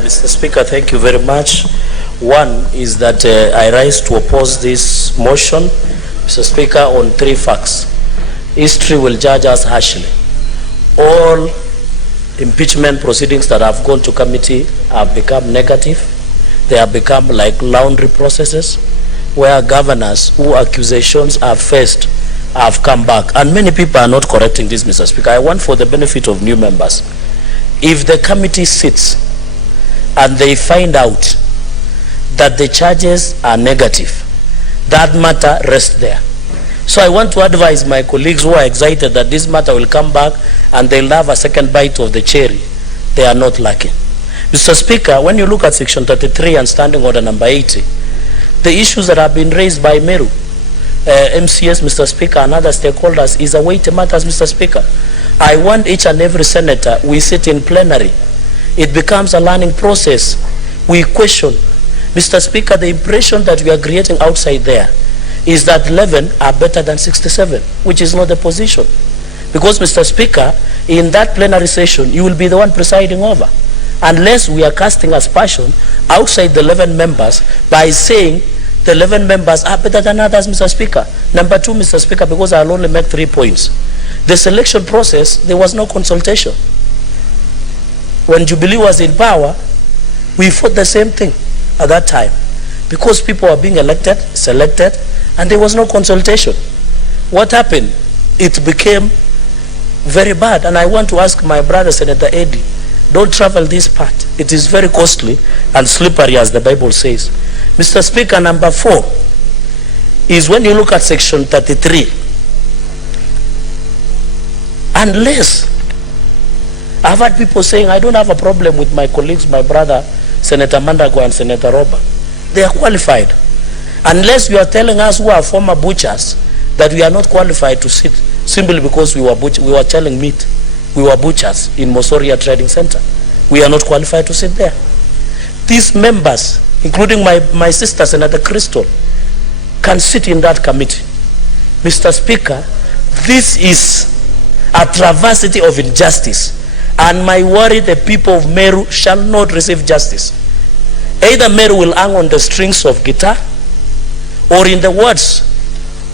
Mr. Speaker, thank you very much. One is that I rise to oppose this motion, Mr. Speaker, on 3 facts. History will judge us harshly. All impeachment proceedings that have gone to committee have become negative. They have become like laundry processes where governors who accusations are faced have come back. And many people are not correcting this, Mr. Speaker. I want, for the benefit of new members, if the committee sits and they find out that the charges are negative, that matter rests there. So I want to advise my colleagues who are excited that this matter will come back and they'll have a second bite of the cherry. They are not lucky. Mr. Speaker, when you look at Section 33 and Standing Order number 80, the issues that have been raised by Meru, MCS, Mr. Speaker, and other stakeholders is a weighty matter, Mr. Speaker. I want each and every senator, we sit in plenary. It becomes a learning process. We question. Mr. Speaker, the impression that we are creating outside there is that 11 are better than 67, which is not the position. Because, Mr. Speaker, in that plenary session, you will be the one presiding over. Unless we are casting aspersion outside the 11 members by saying the 11 members are better than others, Mr. Speaker. Number 2, Mr. Speaker, because I'll only make 3 points. The selection process, there was no consultation. When Jubilee was in power, we fought the same thing at that time. Because people were being elected, selected, and there was no consultation. What happened? It became very bad. And I want to ask my brother, Senator Eddie, don't travel this part. It is very costly and slippery, as the Bible says. Mr. Speaker, number 4 is when you look at Section 33. Unless, I've had people saying, I don't have a problem with my colleagues, my brother, Senator Mandago and Senator Robert. They are qualified. Unless you are telling us who are former butchers that we are not qualified to sit simply because we were selling meat. We were butchers in Mosoria Trading Center. We are not qualified to sit there. These members, including my sister, Senator Crystal, can sit in that committee. Mr. Speaker, this is a travesty of injustice. And my worry, the people of Meru shall not receive justice. Either Meru will hang on the strings of guitar, or in the words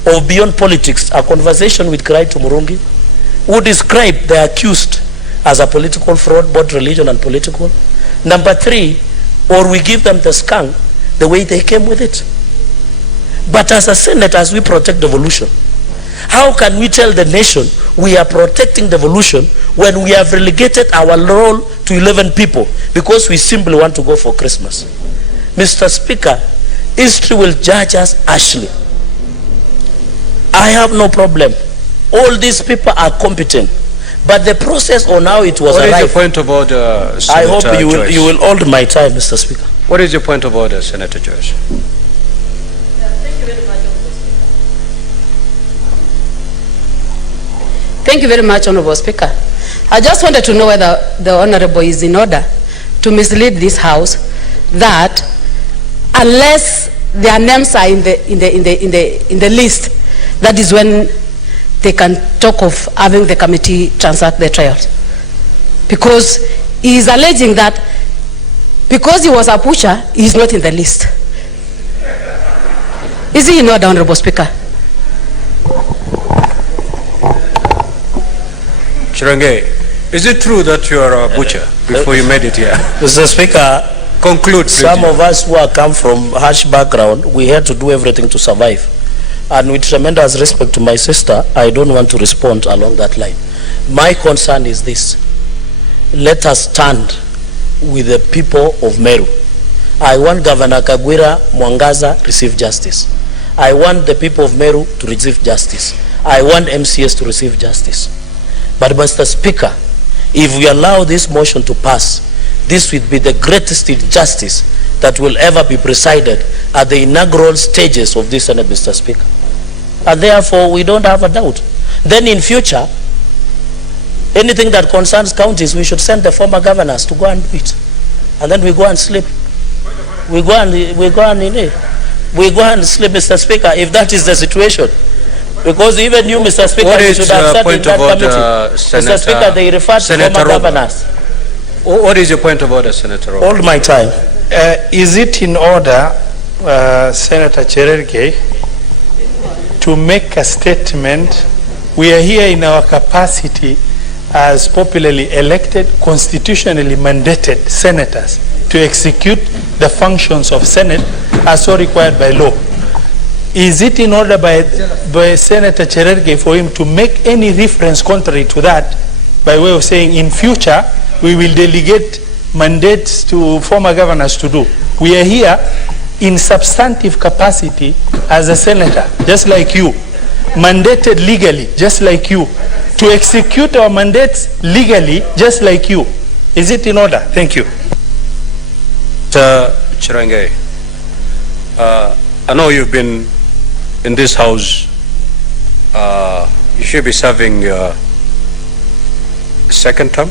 of Beyond Politics, a conversation with Cry to Murungi, who described the accused as a political fraud, both religion and political. Number 3, or we give them the skunk the way they came with it. But as a Senate, as we protect devolution, how can we tell the nation we are protecting devolution when we have relegated our role to 11 people because we simply want to go for Christmas? Mr. Speaker, history will judge us harshly. I have no problem. All these people are competent, but the process on how it was arrived. What is your point of order, Senator I hope Joyce? you will hold my time, Mr. Speaker. What is your point of order, Senator Joyce? Thank you very much, Honorable Speaker. I just wanted to know whether the Honorable is in order to mislead this House that unless their names are in the list, that is when they can talk of having the committee transact the trials. Because he is alleging that because he was a pusher, he is not in the list. Is he in order, Honorable Speaker? Cherargei, is it true that you are a butcher before you made it here? Mr. Speaker, conclude, please. Some of us who are come from harsh background, we had to do everything to survive. And with tremendous respect to my sister, I don't want to respond along that line. My concern is this. Let us stand with the people of Meru. I want Governor Kagwira Mwangaza receive justice. I want the people of Meru to receive justice. I want MCS to receive justice. But Mr. Speaker, if we allow this motion to pass, this will be the greatest injustice that will ever be presided at the inaugural stages of this Senate, Mr. Speaker. And therefore, we don't have a doubt. Then in future, anything that concerns counties, we should send the former governors to go and do it. And then we go and sleep. We go and sleep, Mr. Speaker, if that is the situation. Because even you, Mr. Speaker, you should have sat in that committee. Mr. Speaker, they refer to former governors. What is your point of order, Senator Roberts? Hold my time. Is it in order, Senator Cherargei, to make a statement? We are here in our capacity as popularly elected, constitutionally mandated senators to execute the functions of Senate as so required by law. Is it in order by Senator Cherargei for him to make any reference contrary to that by way of saying in future we will delegate mandates to former governors to do? We are here in substantive capacity as a senator, just like you, mandated legally, just like you, to execute our mandates legally, just like you. Is it in order? Thank you. Mr. Cherargei, I know you've been in this house. You should be serving your second term,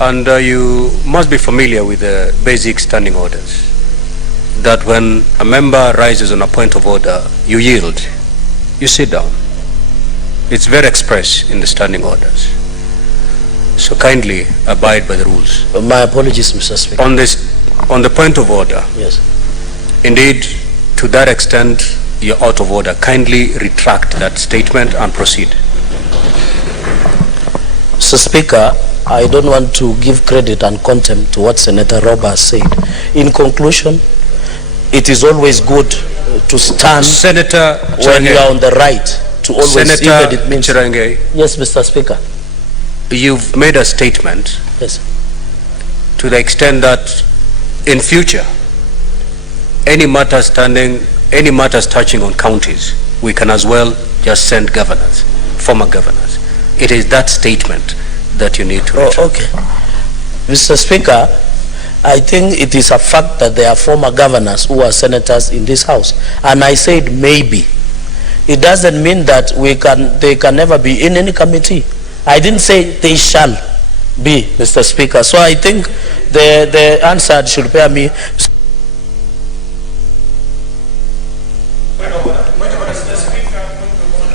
and you must be familiar with the basic standing orders, that when a member rises on a point of order, you yield, you sit down. It's very express in the standing orders. So kindly abide by the rules. My apologies, Mr. Speaker. On the point of order, Yes. indeed, to that extent, you're out of order. Kindly retract that statement and proceed. Mr. Speaker, I don't want to give credit and contempt to what Senator Roberts said. In conclusion, it is always good to stand Senator when you are Cherargei, on the right to always see that it means. Cherargei, Yes, Mr. Speaker. you've made a statement Yes. to the extent that in future, any matters touching on counties, we can as well just send governors, former governors. It is that statement that you need to retract. Okay. Mr. Speaker, I think it is a fact that there are former governors who are senators in this house. And I said maybe. It doesn't mean that they can never be in any committee. I didn't say they shall be, Mr. Speaker. So I think the answer should bear me.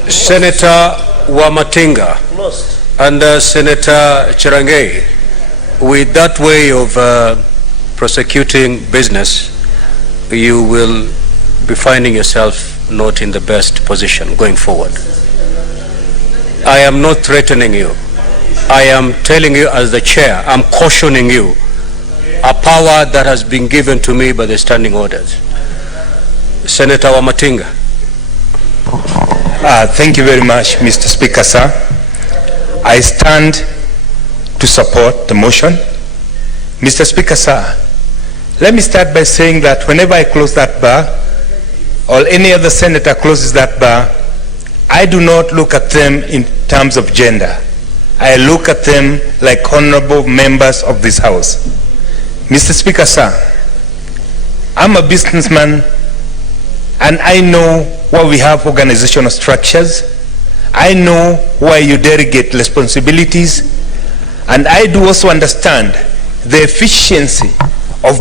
Senator Wamatinga and Senator Cherargei, with that way of prosecuting business, you will be finding yourself not in the best position going forward. I am not threatening you. I am telling you as the chair, I'm cautioning you, a power that has been given to me by the standing orders. Senator Wamatinga. Thank you very much, Mr. Speaker, sir. I stand to support the motion. Mr. Speaker, sir, let me start by saying that whenever I close that bar, or any other senator closes that bar, I do not look at them in terms of gender. I look at them like honorable members of this House. Mr. Speaker, sir, I'm a businessman and I know where we have organizational structures. I know where you delegate responsibilities, and I do also understand the efficiency of